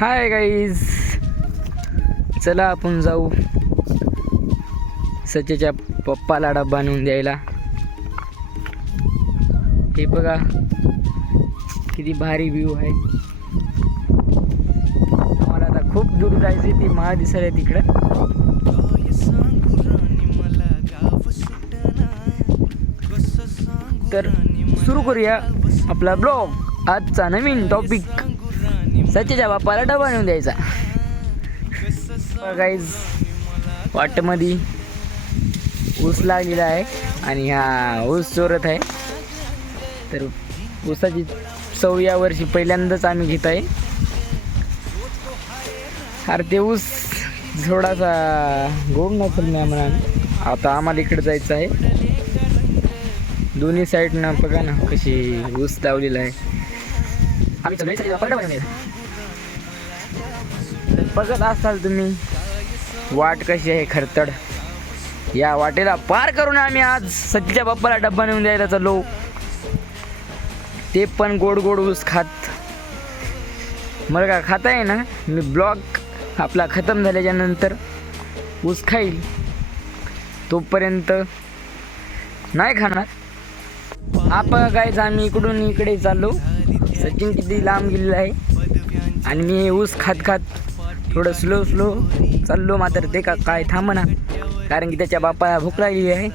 Hi guys, चला आपण जाऊ सच्याच्या पप्पाला डब्बा नेऊन द्यायला. हे बघा किती भारी व्ह्यू आहे. मला आता खूप दूर जायचे, ती माळ दिसायला तिकडं. तर सुरू करूया आपला ब्लॉग. आजचा नवीन टॉपिक सच्याच्या बाप्पाला डबा नेऊन द्यायचा. गाईज, वाटमध्ये ऊस लागलेला आहे आणि हा ऊस चोरत आहे. तर ऊसाची चव या वर्षी पहिल्यांदाच आम्ही घेत आहे. अरे ते ऊस थोडासा गोड नसेल ना म्हणा. आता आम्हाला इकडे जायचं आहे. दोन्ही साईडनं बघा ना कशी ऊस लावलेला आहे. आम्ही सगळे बघत असाल तुम्ही वाट कशी आहे खरतड. या वाटेला पार करून आम्ही आज सच्याच्या बाप्पाला डब्बा नेऊन द्यायला चाललो. ते पण गोड गोड ऊस खात. मला का खाता आहे ना, मी ब्लॉग आपला खतम झाल्याच्या नंतर ऊस खाईल, तोपर्यंत नाही खाणार. आपण काय आम्ही इकडून इकडे चाललो. सचिन किती लांब गेलेला आहे आणि मी ऊस खात खात थोडं स्लो चाललो. मात्र ते काय थांबना, कारण की त्याच्या बापाला भूक लागली आहे.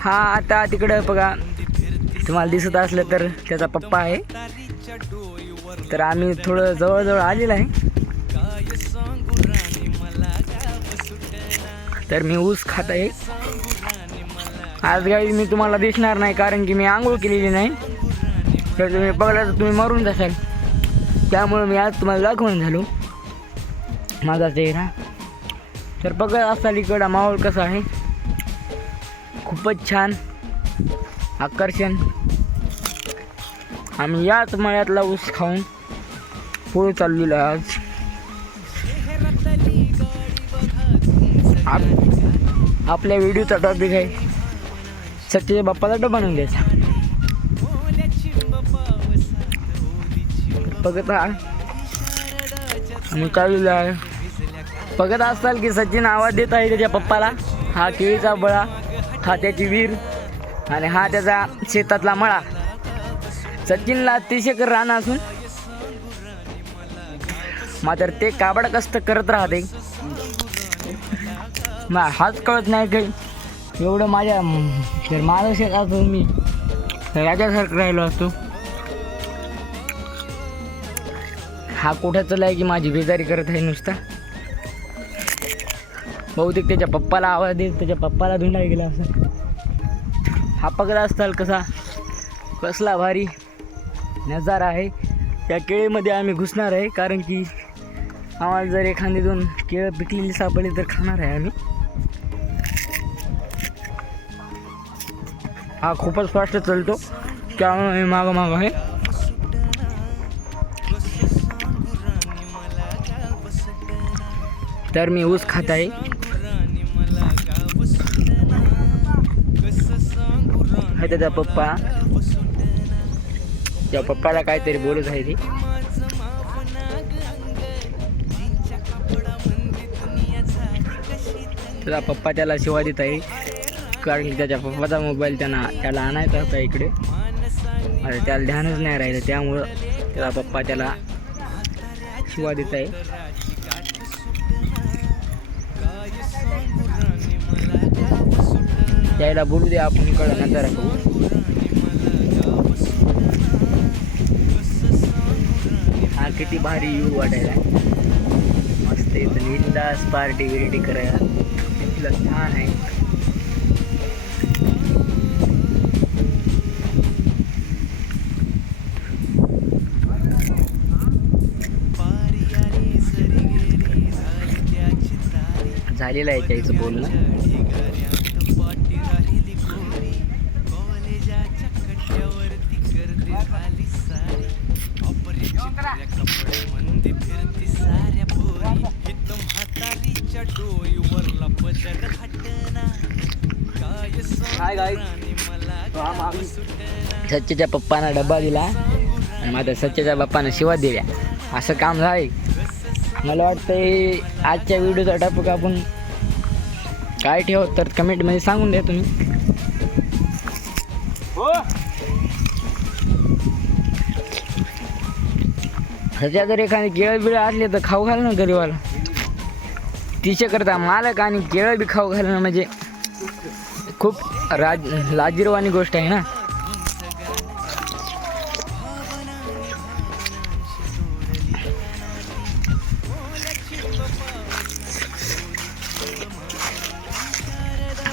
हा आता तिकडं बघा, तुम्हाला दिसत असलं तर त्याचा पप्पा आहे. तर आम्ही थोडं जवळजवळ आलेलं आहे. तर मी ऊस खात आहे. आज गाडी मी तुम्हाला दिसणार नाही, कारण की मी आंघोळ केलेली नाही. तर तुम्ही बघला तर तुम्ही मरून जासाल. त्यामुळे मी आज तुम्हाला दाखवून झालो माझा चेहरा. तर बघत असाल इकडं माहोल कसा आहे, खूपच छान आकर्षण. आम्ही याच मळ्यातला ऊस खाऊन पुढे चाललेलो आहे. आज आपल्या व्हिडिओचा टॉपिक आहे सच्याच्या बाप्पाला डबा नेऊन द्यायचा. बघत आम्ही चाललेलो आहे. बघत असाल की सचिन आवाज देत आहे त्याच्या पप्पाला. हा केळीचा बळा, हा त्याची विहीर आणि हा त्याचा शेतातला मळा. सचिनला 30 एकर रान असून मात्र ते काबड कष्ट करत राहते. हाच कळत नाही काही. एवढं माझ्या जर माझं शेत असून मी राजासारखं राहिलो असतो. हा कुठं चालला आहे की माझी बेजारी करत आहे नुसता. बहुतेक त्याच्या पप्पाला आवाज देत त्याच्या पप्पाला धुंडाय गेला असं. हा पगला असताल कसला भारी नजारा आहे. त्या केळीमध्ये आम्ही घुसणार आहे, कारण की आम्हाला जर एखादी 2 केळं पिकलेली सापडली तर खाणार आहे आम्ही. हा खूपच फास्ट चालतो, त्यामुळे मी मागं आहे. तर मी ऊस खात आहे. त्याचा पप्पा, त्या पप्पाला काहीतरी बोलत आहे ते. त्याचा पप्पा त्याला शिवा देत आहे, कारण की त्याच्या पप्पाचा मोबाईल त्याला आणायचा होता इकडे. आता त्याला ध्यानच नाही राहिलं, त्यामुळं त्याचा पप्पा त्याला शिवा देत आहे. त्याला बोलू दे, आपण इकडं नंतर हा किती भारी व्ह्यू वाटायला. मस्त इथं बिंदास पार्टी बिर्टी करायला तिला छान आहे. झालेलं आहे त्याचं बोलणं. हाय गाईज, सच्याच्या पप्पांना डब्बा दिला आणि माझ्या सच्याच्या बाप्पानं शिवा दिल्या. असं काम आहे. मला वाटतंय आजच्या व्हिडिओचा टॉपिक आपण काय ठेवत तर कमेंटमध्ये सांगून द्या तुम्ही. ह्याच्या जर एखादी केळं बिळं असले तर खाऊ घाल ना गरीबाला. तिच्याकरता मालक आणि केळं बी खाऊ घालणं म्हणजे खूप लाजिरवाणी गोष्ट आहे ना.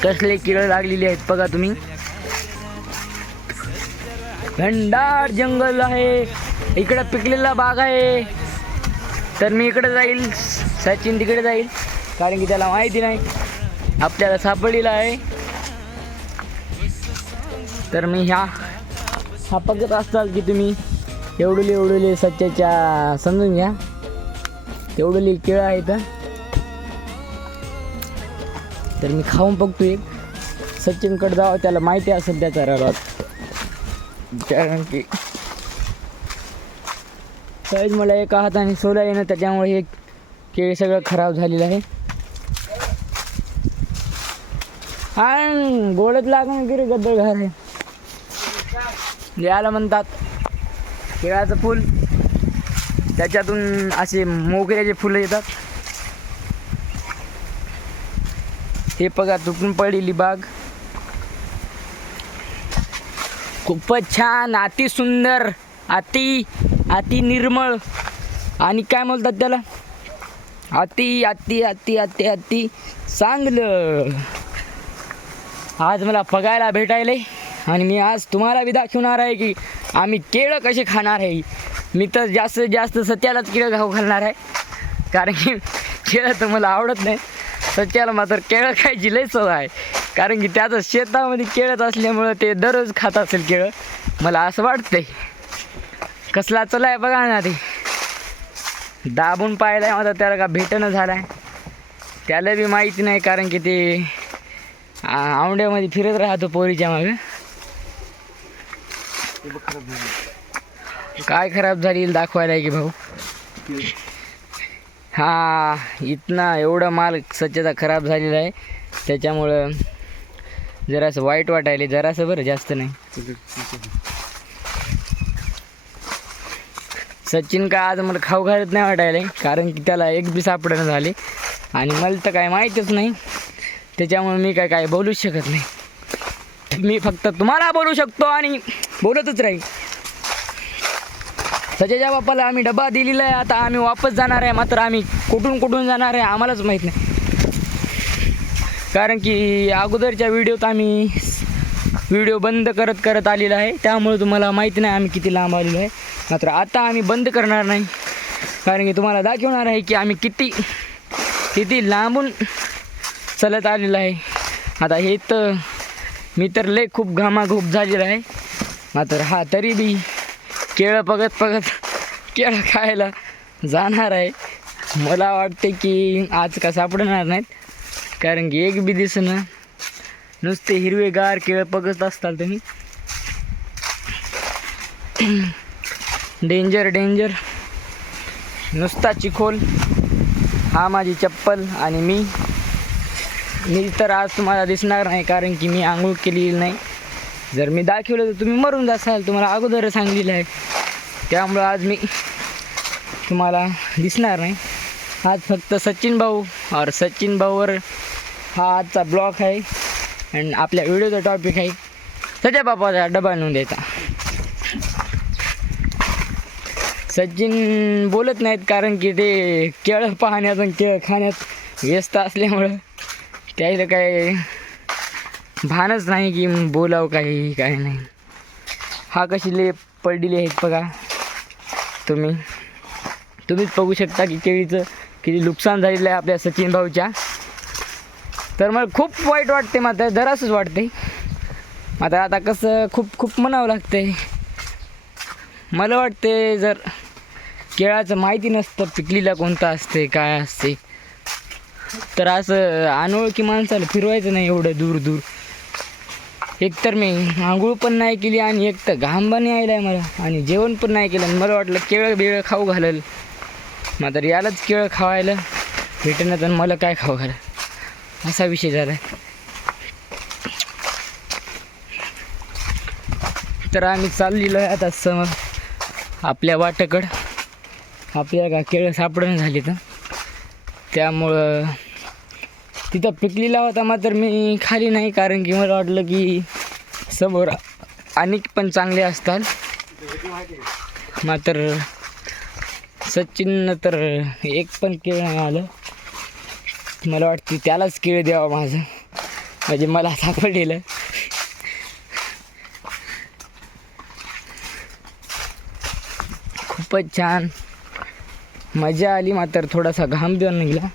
कसले केळं लागलेली आहेत बघा तुम्ही. घनदाट जंगल आहे, इकडं पिकलेला बाग आहे. तर मी इकडे जाईल, सचिन तिकडे जाईल, कारण की त्याला माहिती नाही आपल्याला सापडलेला आहे. तर मी हा बघत असताल की तुम्ही एवढले सच्याच्या समजून घ्या, तेवढली केळं आहेत. तर मी खाऊन बघतो एक. सचिनकडे जावं, त्याला माहिती असेल त्याचा रडत, कारण की सहज मला एका हाताने सोला येणं, त्याच्यामुळे हे केळी सगळं खराब झालेलं आहे. आणि गोडच लागून गिरी गद्दळ घर आहे. याला म्हणतात केळाचं फूल, त्याच्यातून असे मोगऱ्याचे फुलं येतात. हे बघा तुटून पडलेली बाग, खूपच छान, अति सुंदर, अति निर्मळ, आणि काय म्हणतात त्याला, अति चांगलं. आज मला बघायला भेटायले आणि मी आज तुम्हाला बी दाखवणार आहे की आम्ही केळं कसे खाणार आहे. मी तर जास्तीत जास्त सत्यालाच केळं खाऊ घालणार आहे, कारण की केळं तर मला आवडत नाही. सत्याला मात्र केळं खायची लय सवय आहे, कारण की त्याचं शेतामध्ये केळंच असल्यामुळं ते दररोज खात असेल केळं, मला असं वाटतंय. कसला चला आहे बघा ना, ते दाबून पाहिला आहे माझा, त्याला का भेटणं झाला आहे. त्याला बी माहिती नाही, कारण की ते औंड्यामध्ये फिरत राहतो पोरीच्या मागं. काय खराब झाली दाखवायला आहे की भाऊ. हा इतना एवढा माल सच्याचा खराब झालेला आहे, त्याच्यामुळं जरासं वाईट वाटायले, जरासं बरं, जास्त नाही. सचिन का आज मला खाऊ घालत नाही वाटायला, कारण की त्याला एक बी सापडणं झाले आणि मला तर काय माहीतच नाही, त्याच्यामुळे मी काय बोलूच शकत नाही. मी फक्त तुम्हाला बोलू शकतो आणि बोलतच राहील. सच्याच्या बाप्पाला आम्ही डबा दिलेला आहे, आता आम्ही वापस जाणार आहे. मात्र आम्ही कुठून जाणार आहे आम्हालाच माहीत नाही, कारण की अगोदरच्या व्हिडिओत आम्ही व्हिडिओ बंद करत आलेला आहे, त्यामुळे तुम्हाला माहिती नाही आम्ही किती लांब आलेलो आहे. मात्र आता आम्ही बंद करणार नाही, कारण की तुम्हाला दाखवणार आहे की आम्ही किती लांबून चलत आलेलं आहे. आता हे तर मी तर लय खूप घामाघूप झालेला आहे. मात्र तरी बी केळं बघत केळं खायला जाणार आहे. मला वाटते की आज का सापडणार नाहीत, कारण की एक बी दिसणं, नुसते हिरवेगार केळं बघत असताल तुम्ही. डेंजर नुसता चिखोल. हा माझी चप्पल आणि मी तर आज तुम्हाला दिसणार नाही, कारण की मी आंघोळ केलेली नाही. जर मी दाखवलं तर तुम्ही मरून जासाल, तुम्हाला अगोदर सांगितलेलं आहे. त्यामुळं आज मी तुम्हाला दिसणार नाही. आज फक्त सचिन भाऊवर हा आजचा ब्लॉग आहे आणि आपल्या व्हिडिओचा टॉपिक आहे सच्या बापाचा डबा आणून द्यायचा. सचिन बोलत नाहीत, कारण की ते केळं पाहण्यात आणि केळं खाण्यात व्यस्त असल्यामुळं त्याला काय भानच नाही की बोलावं काय नाही. हा कशी ले पडलेली आहेत बघा, तुम्हीच बघू शकता की केळीचं किती नुकसान झालेलं आहे आपल्या सचिन भाऊच्या. तर मला खूप वाईट वाटते, मात्र जरासंच वाटते. मात्र आता कसं खूप म्हणावं लागतंय. मला वाटते जर केळाचं माहिती नसतं पिकलीला कोणतं असते काय असते, तर असं अनोळखी माणसाला फिरवायचं नाही एवढं दूर. एकतर मी आंघोळ पण नाही केली आणि एक तर घाम पण यायला आहे मला, आणि जेवण पण नाही केलं. मला वाटलं केळं बिळं खाऊ घालेल, मात्र यालाच केळं खावायला भेटणार तर मला काय खावायला, असा विषय झाला. तर आम्ही चाललेलो आहे आता समोर आपल्या वाटेकडं. आपल्या का केळं सापडून झाली तर त्यामुळं तिथं पिकलेला होता, मात्र मी खाली नाही, कारण की मला वाटलं की समोर अनेक पण चांगले असतात. मात्र सचिन तर एक पण केळ नाही आलं. मला वाटतं त्यालाच केळ द्यावं माझं, म्हणजे मला सापडलेलं. खूपच छान मजा आली, मात्र थोडासा घाम देऊन निघाला.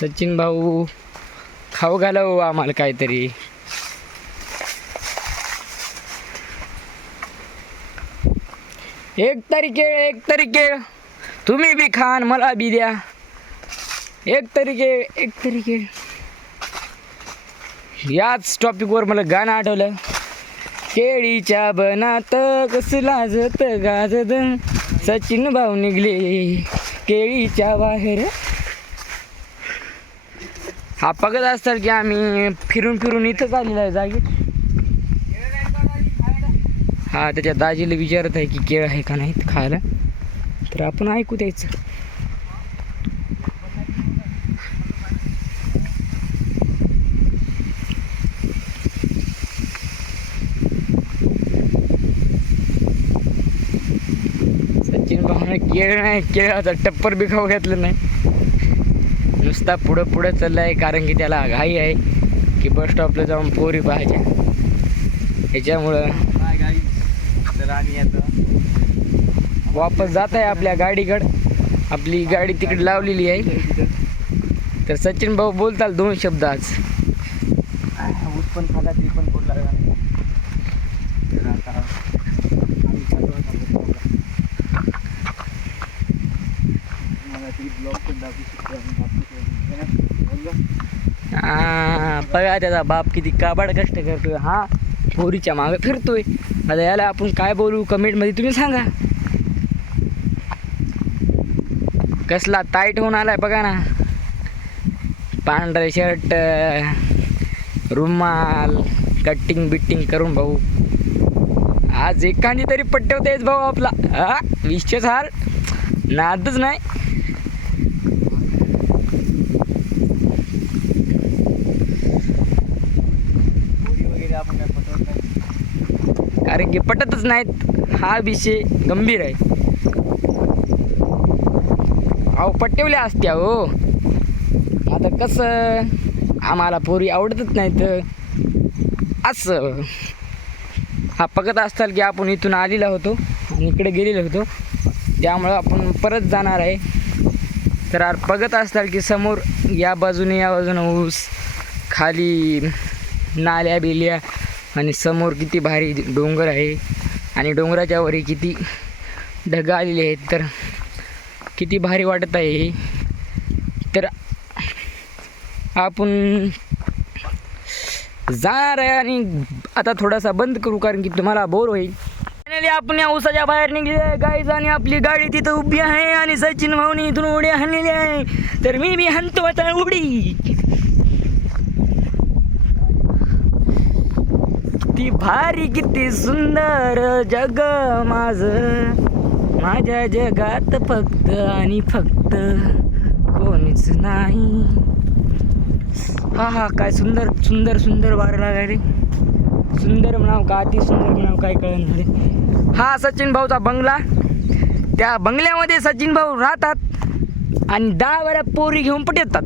सचिन भाऊ खाऊ घालावं आम्हाला काहीतरी. एक तरी केळ तुम्ही बी खान मला बी द्या. एक तरी केळ. याच टॉपिकवर मला गाणं आठवलं. केळीच्या बनात कसं लाजत गाजत सचिन भाऊ निघले केळीच्या बाहेर. हा बघत असतात की आम्ही फिरून इथंच आलेलो आहे जागी. हा त्याच्या दाजीला विचारत आहे की केळ आहे का नाही खायला, तर आपण ऐकू द्यायचं. सचिन भाऊने केळ नाही, केळाचा टप्पर बी खाऊ घातलं नाही, नुसता पुढं चालला आहे, कारण की त्याला घाई आहे की बस स्टॉपला जाऊन पोरी पाहायच्या. ह्याच्यामुळं तर आम्ही आता वापस जात आहे आपल्या गाडीकडं. आपली गाडी तिकडे लावलेली आहे. तर सचिन भाऊ बोलताल 2 शब्द आज. पण खाला ती पण बोलला नाही. बघा त्याचा बाप किती काबाड कष्ट करतोय. हा पोरीच्या मागे फिरतोय. आता याला आपण काय बोलू कमेंटमध्ये तुम्ही सांगा. कसला टाईट होऊन आलाय बघा ना. पांढरे शर्ट, रुमाल, कटिंग बिटिंग करून भाऊ आज एखादी तरी पट्टवतेच भाऊ आपला. हा विषयच हार नादच नाही. कारण की पटतच नाहीत. हा विषय गंभीर आहे. अहो पटवल्या असत्या हो. आता कसं आम्हाला पोरी आवडतच नाहीत असं. हा बघत असताल की आपण इथून आलेलो होतो आणि इकडे गेलेलो होतो, त्यामुळं आपण परत जाणार आहे. तर बघत असताल की समोर या बाजूने ऊस, खाली नाल्या बिल्या आणि समोर किती भारी डोंगर आहे आणि डोंगराच्या वरी किती ढग आलेले आहेत. तर किती भारी वाटत आहे. तर आपण जाणार आहे आणि आता थोडासा बंद करू, कारण की तुम्हाला बोर होईल. फायनली आपण या ऊसाच्या बाहेर निघले गाईज आणि आपली गाडी तिथं उभी आहे आणि सचिन भाऊनी इथून उड्या हाणलेली आहे. तर मी बी हाणतो आता उडी. किती भारी किती सुंदर जग माझं, माझ्या जगात फक्त आणि फक्त कोणीच नाही. हा काय सुंदर सुंदर सुंदर वारं लागायले. सुंदर म्हणाव का अति सुंदर म्हणाव काय कळणार. हा सचिन भाऊचा बंगला. त्या बंगल्यामध्ये सचिन भाऊ राहतात आणि 10 पोरी घेऊन पण येतात.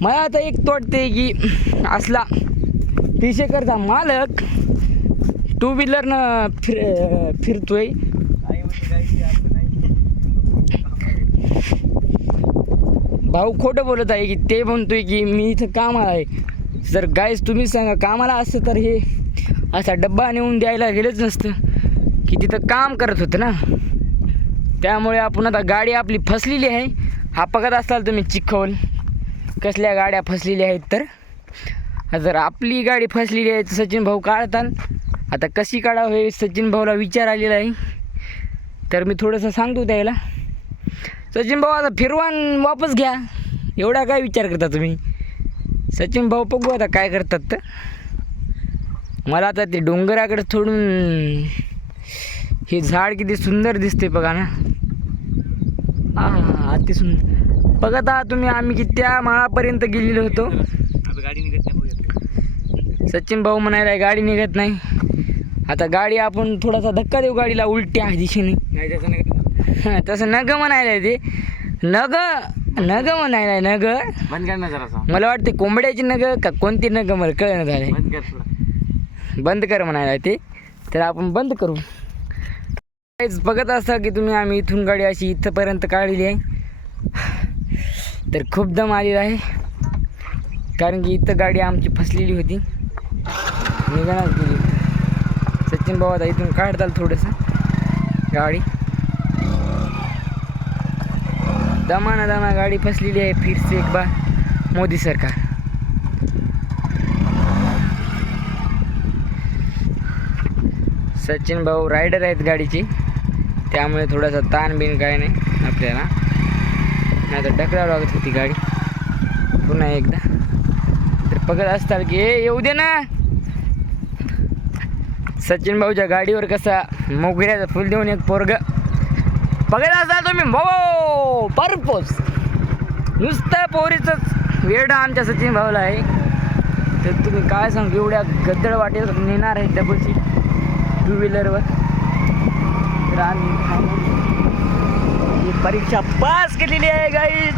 मला आता एक तोडते की असला 30 एकरचा मालक 2 व्हीलरनं फिरतोय. भाऊ खोटं बोलत आहे की ते म्हणतोय की मी इथं कामाला आहे. जर गाईस तुम्ही सांगा कामाला असतं तर हे असा डब्बा नेऊन द्यायला गेलंच नसतं की तिथं काम करत होतं ना. त्यामुळे आपण आता गाडी आपली फसलेली आहे. हा बघत असाल तुम्ही चिखल कसल्या गाड्या फसलेल्या आहेत. तर जर आपली गाडी फसलेली आहे तर सचिन भाऊ काढतात. आता कशी काढावं हे सचिन भाऊला विचार आलेला आहे. तर मी थोडंसं सांगतो त्याला. सचिन भाऊ आता फिरवान वापस घ्या, एवढा काय विचार करता तुम्ही. सचिन भाऊ बघू आता काय करतात. तर मला आता ते डोंगराकडे सोडून हे झाड किती सुंदर दिसते बघा ना. अति सुंदर बघत आहात तुम्ही. आम्ही की त्या माळापर्यंत गेलेलो होतो. गाडी निघत नाही. सचिन भाऊ म्हणायला गाडी निघत नाही. आता गाडी आपण थोडासा धक्का देऊ गाडीला उलट्या दिशेने. नाही त्याचं निघत. तसं नग म्हणायला ते नग नग म्हणायला नग. बंद कर ना जरासा. मला वाटते कोंबड्याची नग का कोणती नग मला कळणं झालंय. बंद कर थोडं. बंद कर म्हणायला ते. तर आपण बंद करू. काहीच बघत असता की तुम्ही आम्ही इथून गाडी अशी इथंपर्यंत काढलेली आहे. तर खूप दम आलेला आहे, कारण की इथं गाडी आमची फसलेली होती, निघणार गेली. सचिन भाऊ आता इथून काढताल थोडंसं गाडी. दमाना दमा गाडी फसलेली आहे. फिर से एक बार मोदी सरकार. सचिन भाऊ रायडर आहेत गाडीची, त्यामुळे थोडासा ताण बिन काय नाही आपल्याला. नाही तर ढकलावं लागत होती गाडी पुन्हा एकदा. तर बघत असताल की येऊ दे ना. सचिन भाऊच्या गाडीवर कसा मोगऱ्याचं फुल देऊन एक पोरग बघत असाल तुम्ही. भाऊ पर्पज नुसतं पोरीचंच वेड आमच्या सचिन भाऊला आहे. तर तुम्ही काय सांगू, एवढ्या गद्दळ वाटेल नेणार आहे डबल सीट 2 व्हीलरवर. तर आम्ही ही परीक्षा पास केलेली आहे गाईज,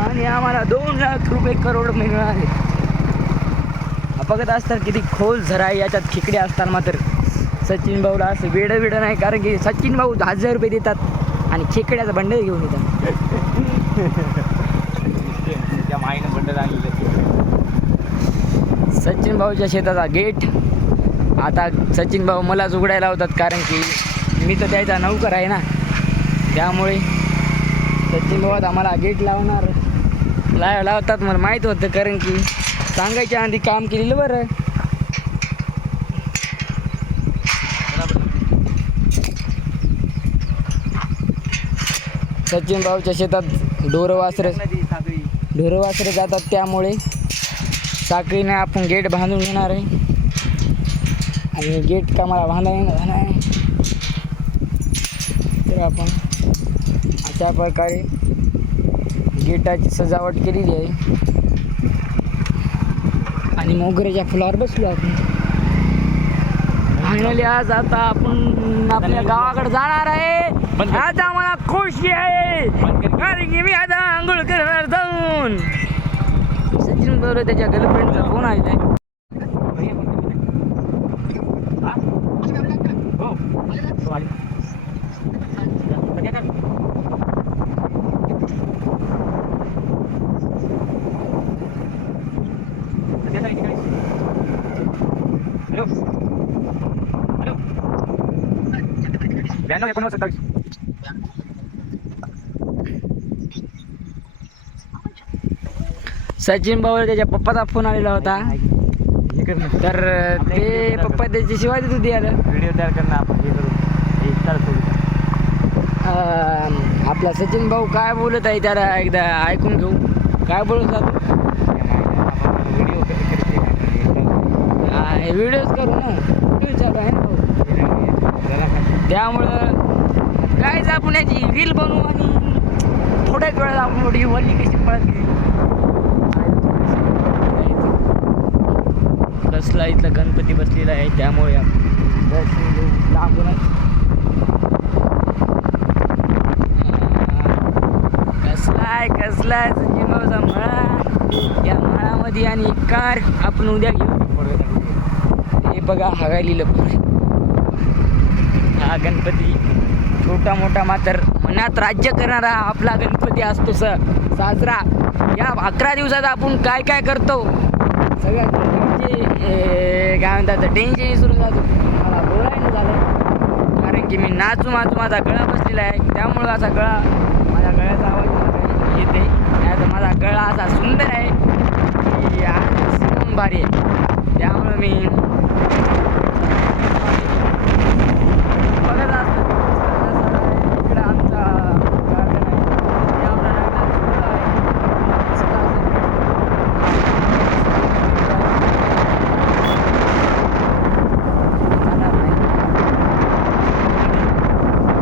आणि आम्हाला 2 लाख रुपये करोड मिळणार आहे. बघत असतात किती खोल झरा आहे, याच्यात खेकड्या असतात. मात्र सचिन भाऊला असं वेडं नाही, कारण की सचिन भाऊ 1000 रुपये देतात आणि खेकड्याचा बंडल घेऊन येतात. त्या माईनं बंडल आणलेलं. सचिन भाऊच्या शेताचा गेट आता सचिन भाऊ मलाच उघडायला लावतात, कारण की मी तर त्याचा नौकर आहे ना. त्यामुळे सचिन भाऊ आता मला गेट लावतात. मला माहीत होतं, कारण की सांगायच्या आधी काम केलेलं बरं. सचिन भाऊच्या शेतात ढोरं वासरं जातात, त्यामुळे साखळीने आपण गेट बांधून घेणार आहे. आणि गेट का मला बांधायला नाही. तर आपण अशा प्रकारे गेटाची सजावट केलेली आहे. आणि मोगऱ्याच्या फुलावर बसलो आपण. फायनली आज आता आपण आपल्या गावाकडे जाणार आहे. आज आम्हाला खुशी आहे, कारण की मी आता आंघोळ करणार जाऊन. सचिन बरोबर त्याच्या गर्लफ्रेंडचा फोन आलेला आहे. सचिन भाऊ त्याच्या पप्पाचा फोन आलेला होता. तर ते पप्पा त्याची शिवाय देत होती. आलं व्हिडिओ तयार करणं आपण हे करू. आपला सचिन भाऊ काय बोलत आहे त्याला एकदा ऐकून घेऊ. काय बोलत होता? व्हिडिओज करू ना, व्हिडिओ चालू आहे ना. त्यामुळं कायच आपण याची रील बनवू आणि थोड्याच वेळात आपण मोठी वल्ली कशी पळत गेली. कसला इथला गणपती बसलेला आहे, त्यामुळे आपण दर्शन घेऊ लांबूनच. कसला आहे सचिन भाऊचा मळा. या मळामध्ये आणि कार आपण उद्या घेऊ. हे बघा हगायलेलं पुढे हा गणपती छोटा मोठा मात्र मनात राज्य करणारा आपला गणपती असतो साजरा. या 11 दिवसात आपण काय काय करतो सगळ्या काय म्हणतात टेन्शन विसरून जातो. मला बोलायला झालं, कारण की मी नाचू माझा गळा बसलेला आहे. त्यामुळं असा गळा माझ्या गळ्याचा आवाज येते. नाही तर माझा गळा असा सुंदर आहे की आज एकदम भारी आहे. त्यामुळे मी बघत असतो इकडं आमचा गार्डन आहे. ते आपल्या नागनाथ फुलं आहे. मस्त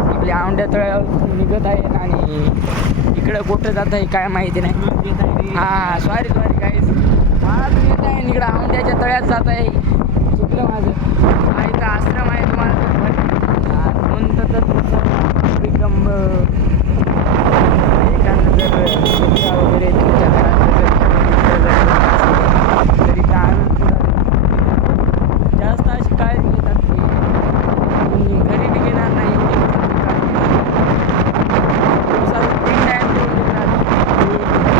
आपल्या औंढ्या तळ्यावर निघत आहे आणि इकडं कुठं जात आहे काय माहिती नाही. हा सॉरी काहीच मला तुम्ही येत आहे इकडं औंढ्याच्या तळ्यात जात आहे. चुकलं माझं. हा इथं आश्रम आहे तुम्हाला कोणतं तर तुमचं विक्रम एखादं जर कुत्रा वगैरे तुमच्या घरात तरी जास्त अशी काळजी घेतात की घरी बी घेणार नाही.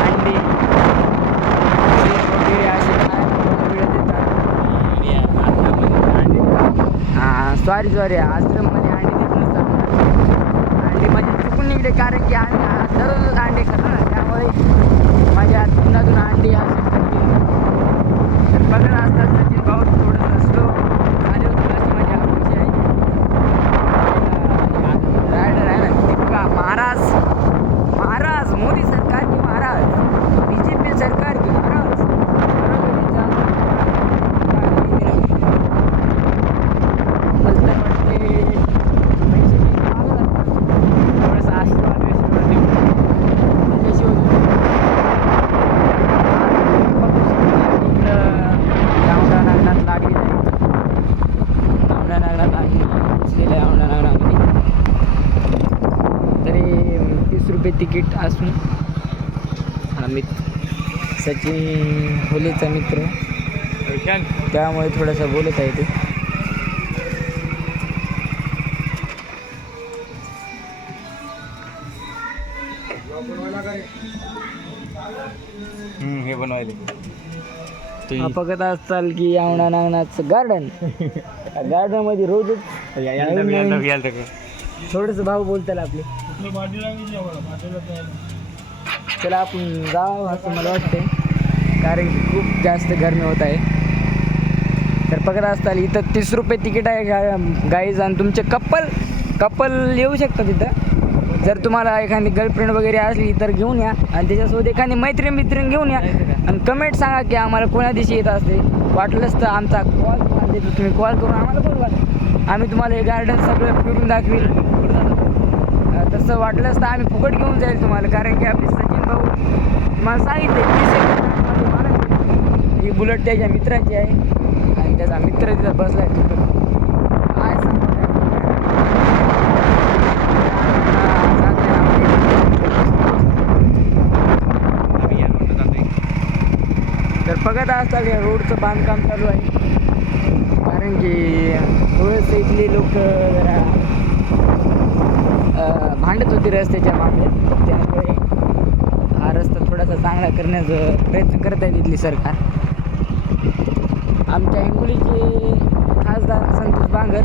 अंडी वगैरे असे हां सॉरी आश्रममध्ये अंडी देत नसतात. अंडी म्हणजे चुकून निघले कारण की आम्ही दररोज अंडे खातो ना त्यामुळे माझ्या तोंडातून अंडी असे तर बघत असतात. सचिन भाऊ थोडंसं स्लो झाले होते अशी माझी अपेक्षा आहे. रायडर आहे ना तितका महाराज मोदी सरकार की महाराज बीजेपी सरकार की महाराज मला तर वाटते पैसे थोडंसं आशीर्वाद देऊन औंढा नागनाथ लागली नाही. औंढा नागनाथ आम्ही पोचलेलं आहे. औंढा नागनाथमध्ये तरी 30 रुपये तिकीट असून आम्ही सचिन होलेचा मित्र त्यामुळे थोडंसं बोलत आहे ते. हे बनवायले बघत असताल की औंढा नागनाथचं गार्डन गार्डनमध्ये रोजच थोडंसं भाऊ बोलताल आपले. चला आपण जाऊ असं मला वाटते कारण की खूप जास्त गरमी होत आहे. तर बघत असताल इथं 30 रुपये तिकीट आहे गाईज आणि तुमचे कपल येऊ शकतात तिथं. जर तुम्हाला एखादी गर्लफ्रेंड वगैरे असली तर घेऊन या आणि त्याच्यासोबत एखादी मैत्रीण घेऊन या आणि कमेंट सांगा की आम्हाला कोण्या दिवशी येत असते. वाटलंच तर आमचा कॉल तुम्हाला देतो. तुम्ही कॉल करून आम्हाला बोलवा. आम्ही तुम्हाला हे गार्डन सगळं फिरून दाखवेल. तसं वाटलंच तर आम्ही फुकट घेऊन जाईल तुम्हाला कारण की आपले सचिन भाऊ तुम्हाला सांगितले 30 ही बुलेट त्याच्या मित्राची आहे आणि त्याचा मित्र तिथं बसला आहे. तिथं काय सांगतो तर बघत असताल या रोडचं बांधकाम चालू आहे कारण की थोडंसं इथले लोक जरा भांडत होते रस्त्याच्या मामल्यात. त्यामुळे हा रस्ता थोडासा चांगला करण्याचा प्रयत्न करत आहे इथली सरकार. आमच्या हिंगोलीचे खासदार संतोष बांगर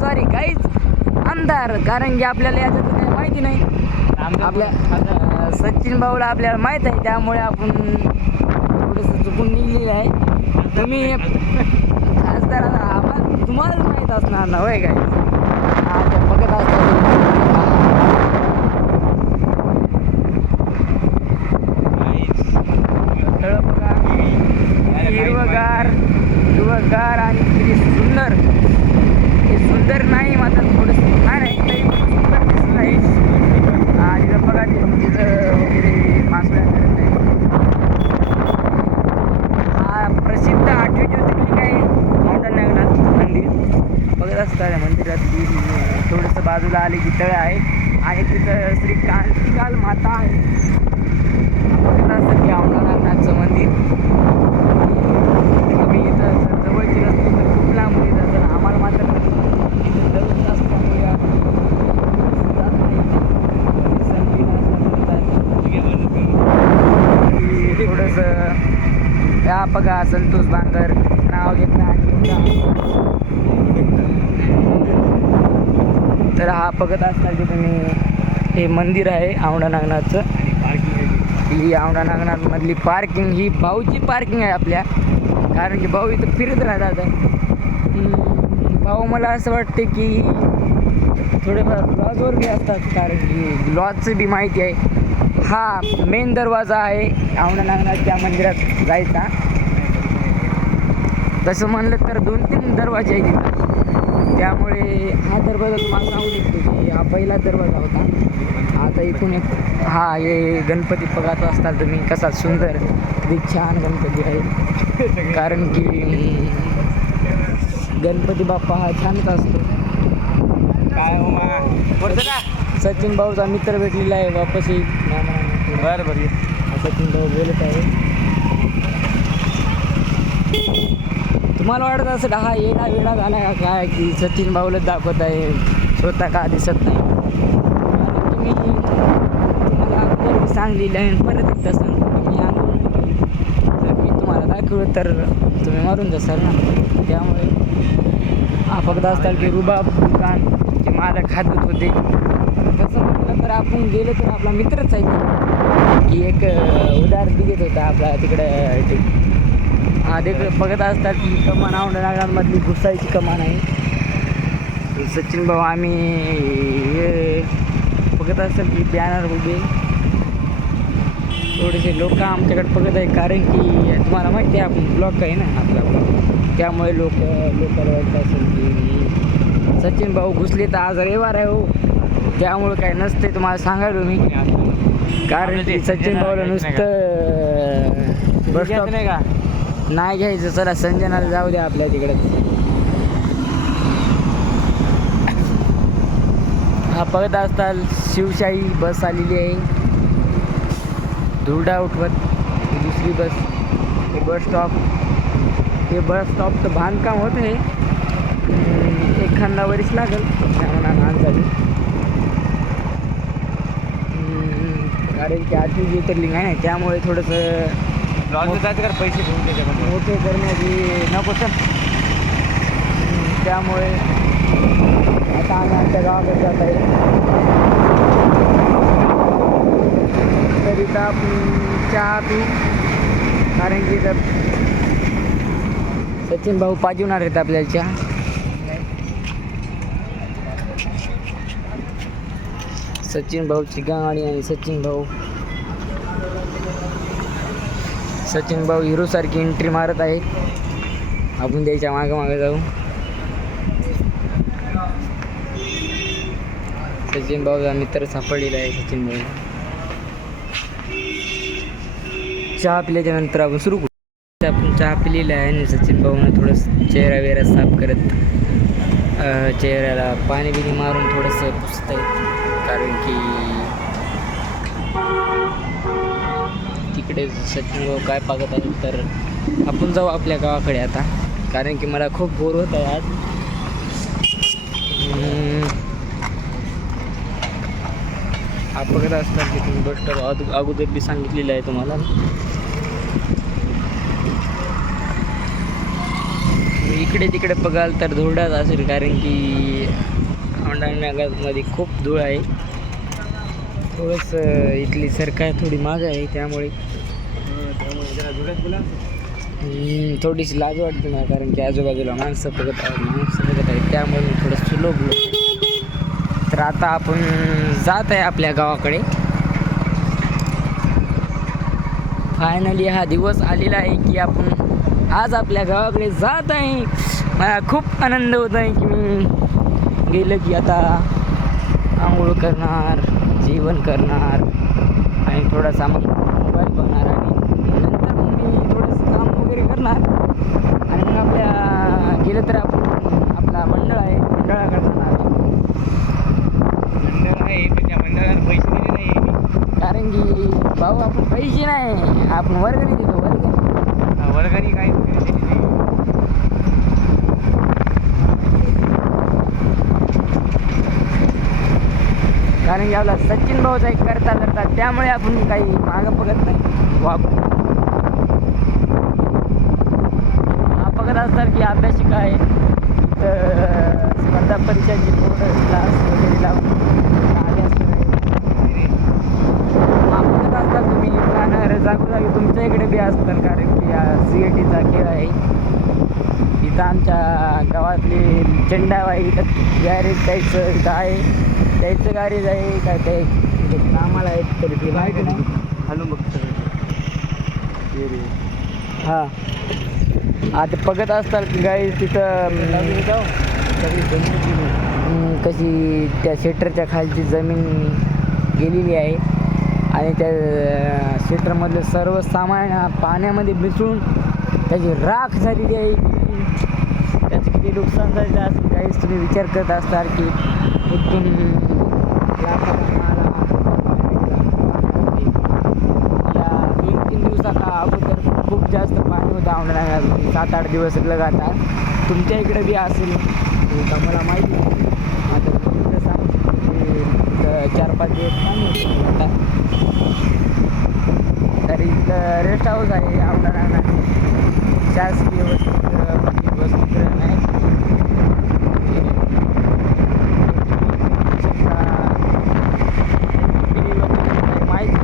सॉरी काहीच आमदार कारण की आपल्याला याचं काही माहिती नाही. आपल्या सचिन भाऊला आपल्याला माहीत आहे त्यामुळे आपण थोडंसं चुकून निघलेलं आहे. तुम्ही खासदाराला आम्हाला तुम्हाला माहीत असणार ना होय काय. आता बघत असतात तळ बघा हिरवगार आणि किती सुंदर. हे सुंदर नाही मात्र थोडंसं छान आहे तरी सुंदर दिसत आहे. आणि बघा तिथं वगैरे मासळ्या करत आहे. हा प्रसिद्ध 8वे ज्योतिर्लिंग आहे औंढा नागनाथ मंदिर. बघत असतं त्या मंदिरात थोडंसं बाजूला आले की तळ आहे आणि तिथं श्री कांतिकाल माता आहे. बघत असतं की औंढा नागनाथचं मंदिर. तुम्ही इथं जवळची रस्ते तर खूप लांब येतात तर आम्हाला मात्र जवळ असल्यामुळे जात नाही. थोडंसं या बघा संतोष बांगर नाव घेतलं आणि तर हा बघत असताल की तुम्ही हे मंदिर आहे औंढा नागनाथचं आपली औंढा नागनाथमधली पार्किंग ही भाऊची पार्किंग आहे आपल्या, कारण की भाऊ इथं फिरत राहतात. भाऊ मला असं वाटते की थोडेफार लॉजवर बी असतात, कारण की लॉजचं बी माहिती आहे. हा मेन दरवाजा आहे औंढा नागनाथच्या मंदिरात जायचा. तसं म्हणलं तर 2-3 दरवाजे आहेत तिथं, त्यामुळे हा दरवाजा तुम्हाला सांगू शकतो की हा पहिला दरवाजा होता. आता इथून एक हे गणपती बघत असताल तुम्ही, कसा सुंदर छान गणपती आहे, कारण की गणपती बाप्पा हा छानच असतो. काय हो मा सचिन भाऊचा मित्र भेटलेला आहे वापस येईल. बरं बरं सचिन भाऊ बोलत आहे. तुम्हाला वाटत असेल हा येडा वेडा झाला का काय, की सचिन भाऊला दाखवत आहे, स्वतः का दिसत नाही. तुम्ही तुम्हाला अगोदर सांगलेलं आहे, परत एकदा सांगतो मी जर मी तुम्हाला दाखवलं तर तुम्ही मारून जासाल ना. त्यामुळे हा फक्त असतात की रुबाब दुकान जे मालक हातत होते. तसं म्हटलं तर आपण गेलो तर आपला मित्रच आहे की एक उदाहरण देत होता आपला तिकडं. हा देखील बघत असतात की कमान औंढा नागनाथमधली घुसायची कमान आहे. सचिन भाऊ आम्ही हे बघत असतात की बॅनर उभे, थोडेसे लोक आमच्याकडे बघत आहे, कारण की तुम्हाला माहिती आहे आपण ब्लॉक आहे ना आपला, त्यामुळे लोकांना वाटत असेल की सचिन भाऊ घुसले तर आज रविवार आहे हो, त्यामुळे काय नसते तुम्हाला सांगायलो मी. कारण की सचिन भाऊला नुसतं बस स्टॉप नाही का नाही घ्यायचं. चला संजनाला जाऊ द्या आपल्या तिकडे. हा बघत असताल शिवशाही बस आलेली आहे, धुरडा उठवत दुसरी बस. हे बस स्टॉपचं बांधकाम होत आहे, एखादा वर्ष लागेल अंदाजे, कारण की 8वी ज्योतिर्लिंग आहे ना, त्यामुळे थोडंसं जायचं का पैसे घेऊन त्याच्याकडे मोठे करण्याची नको तर, त्यामुळे आता आम्ही आमच्या गावाकडे जात आहे. तर इथं आपण चहा पिऊ, कारण की जर सचिन भाऊ पाजवणार आहेत आपल्याला चहा. सचिन भाऊची गाडी आणि सचिन भाऊ हिरोसारखी एंट्री मारत आहेत. आपण द्यायच्या मागे जाऊ. सचिन भाऊचा मित्र सापडलेला आहे. सचिन भाऊ चहा पिल्याच्या नंतर आपण सुरू करू. आपण चहा पिलेला आहे आणि सचिन भाऊनं थोडंसं चेहरा वेरा साफ करत चेहऱ्याला पाणी बिणी मारून थोडंसं पुसत आहे, कारण की तिकडे सचिन भाऊ काय पागत आहे. तर आपण जाऊ आपल्या गावाकडे आता, कारण की मला खूप बोर होत आहे आज. आप बघत असतात की तुम्ही गोष्ट अगोदर बी सांगितलेलं आहे तुम्हाला. इकडे तिकडे बघाल तर धुळाच असेल, कारण की औंढा नागनाथमध्ये खूप धूळ आहे. थोडंसं इथली सरकार थोडी मागं आहे, त्यामुळे थोडीशी लाज वाटते ना, कारण की आजूबाजूला माणसं बघत आहेत, त्यामुळे मी थोडं स्लो बोलतो. तर आता आपण जात आहे आपल्या गावाकडे. फायनली हा दिवस आलेला आहे की आपण आज आपल्या गावाकडे जात आहे. मला खूप आनंद होत आहे की मी गेलं की आता आंघोळ करणार, जेवण करणार आणि थोडासा मग मोबाईल बघणार, आणि नंतर मग मी थोडंसं काम वगैरे करणार, आणि मग आपल्या गेलं तर आपण आपला मंडळ आहे मंडळाकडे जाणार. मंडळाला पैसे दिले नाही, कारण की भाऊ आपण पैसे नाही, आपण वर्गणी देतो. वर्गणी काही दिली नाही. कारण की आपला सचिन भाऊचा एक करता, त्यामुळे आपण काही मागं बघत नाही. वापरू हा बघत असतात की अभ्यासिक आहे, तर स्पर्धा परीक्षांची बोर्ड क्लास वगैरे लावून अभ्यास करायचा. हा बघत असतात तुम्ही. भेटेल, कारण की हा CATचा खेळ आहे. इथं आमच्या गावातली चेंडाबाई इथं गॅरेज त्याचं इथं आहे, त्याचं गॅरेज आहे काय ते इथं कामाला आहेत तरी ते माहिती नाही. घालून बघतो हां आता बघत असताल की गाई तिथं कशी त्या शेटरच्या खालची जमीन गेलेली आहे आणि त्या शेटरमधलं सर्व सामान पाण्यामध्ये मिसळून त्याची राख झालेली आहे. त्याचं किती नुकसान झालेलं असेल काहीच तुम्ही विचार करत असताल की इथून लाखाचा माल या 2-3 दिवसाचा अगोदर खूप जास्त पाणी होतं औंढा 7-8 दिवस लगातार. तुमच्या इकडे बी असेल का मला माहिती नाही. आता तुम्ही सांग 4-5 दिवस पाणी होतं. तर इथं रेस्ट हाऊस आहे औंढा शासकीय वसतिगृह आहे. माहिती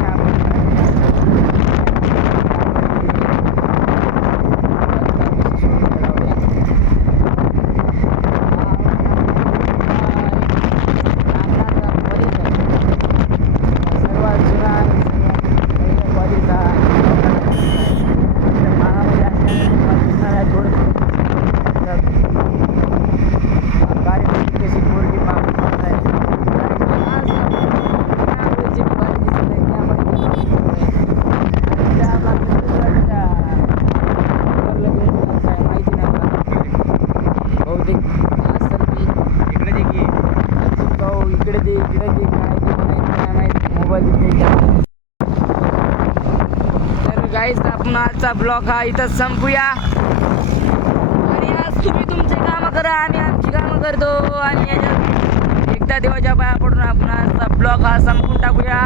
नाही गाईस. आपण आजचा ब्लॉग हा इथंच संपूया आणि आज तुम्ही तुमचे कामं करा, आम्ही आमची कामं करतो आणि याच्यात एकदा देवाच्या पाया पडून आपण आजचा ब्लॉग हा संपून टाकूया.